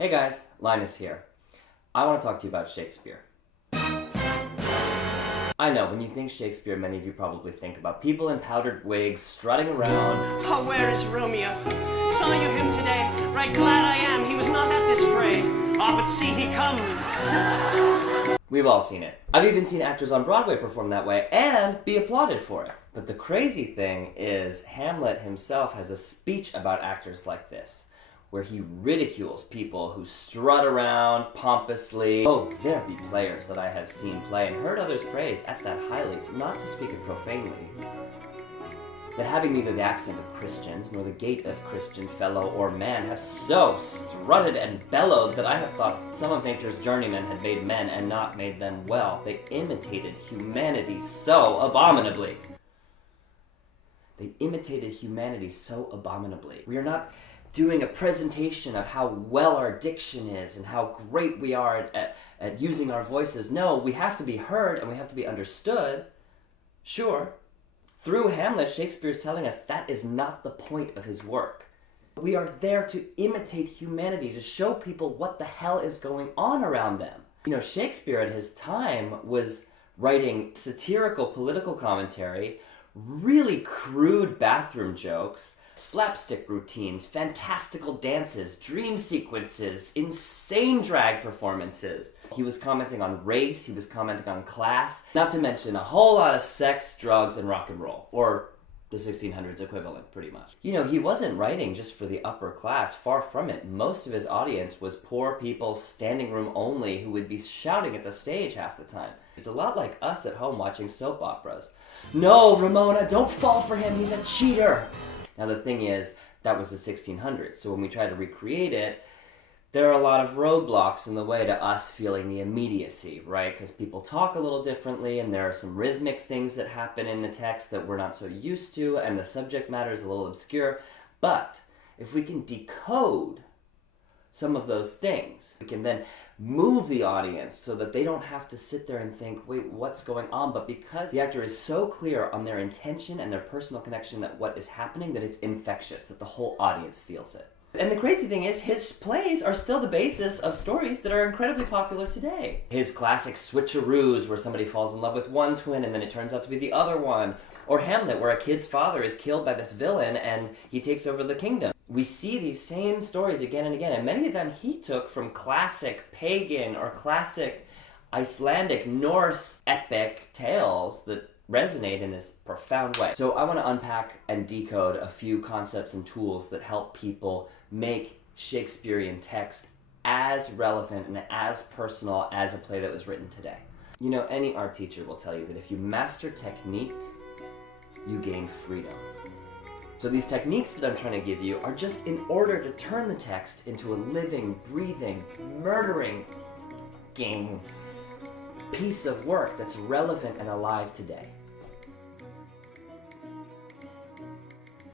Hey guys, Linus here. I want to talk to you about Shakespeare. I know, when you think Shakespeare, many of you probably think about people in powdered wigs strutting around. Oh, where is Romeo? Saw you him today? Right glad I am, he was not at this fray. Ah, but see, he comes. We've all seen it. I've even seen actors on Broadway perform that way and be applauded for it. But the crazy thing is, Hamlet himself has a speech about actors like this, where he ridicules people who strut around pompously. Oh, there be players that I have seen play and heard others praise at that highly, not to speak it profanely, that having neither the accent of Christians nor the gait of Christian fellow or man have so strutted and bellowed that I have thought some of nature's journeymen had made men and not made them well. They imitated humanity so abominably. They imitated humanity so abominably. We are not doing a presentation of how well our diction is and how great we are at using our voices. No, we have to be heard and we have to be understood. Sure, through Hamlet, Shakespeare is telling us that is not the point of his work. We are there to imitate humanity, to show people what the hell is going on around them. You know, Shakespeare at his time was writing satirical political commentary, really crude bathroom jokes, slapstick routines, fantastical dances, dream sequences, insane drag performances. He was commenting on race, he was commenting on class, not to mention a whole lot of sex, drugs, and rock and roll, or the 1600s equivalent, pretty much. You know, he wasn't writing just for the upper class, far from it. Most of his audience was poor people, standing room only, who would be shouting at the stage half the time. It's a lot like us at home watching soap operas. No, Ramona, don't fall for him, he's a cheater! Now the thing is, that was the 1600s, so when we try to recreate it, there are a lot of roadblocks in the way to us feeling the immediacy, right? Because people talk a little differently, and there are some rhythmic things that happen in the text that we're not so used to, and the subject matter is a little obscure. But if we can decode some of those things, we can then move the audience so that they don't have to sit there and think, wait, what's going on? But because the actor is so clear on their intention and their personal connection that what is happening, that it's infectious, that the whole audience feels it. And the crazy thing is, his plays are still the basis of stories that are incredibly popular today. His classic switcheroos, where somebody falls in love with one twin and then it turns out to be the other one. Or Hamlet, where a kid's father is killed by this villain and he takes over the kingdom. We see these same stories again and again, and many of them he took from classic pagan or classic Icelandic Norse epic tales that resonate in this profound way. So I want to unpack and decode a few concepts and tools that help people make Shakespearean text as relevant and as personal as a play that was written today. You know, any art teacher will tell you that if you master technique, you gain freedom. So these techniques that I'm trying to give you are just in order to turn the text into a living, breathing, murdering piece of work that's relevant and alive today.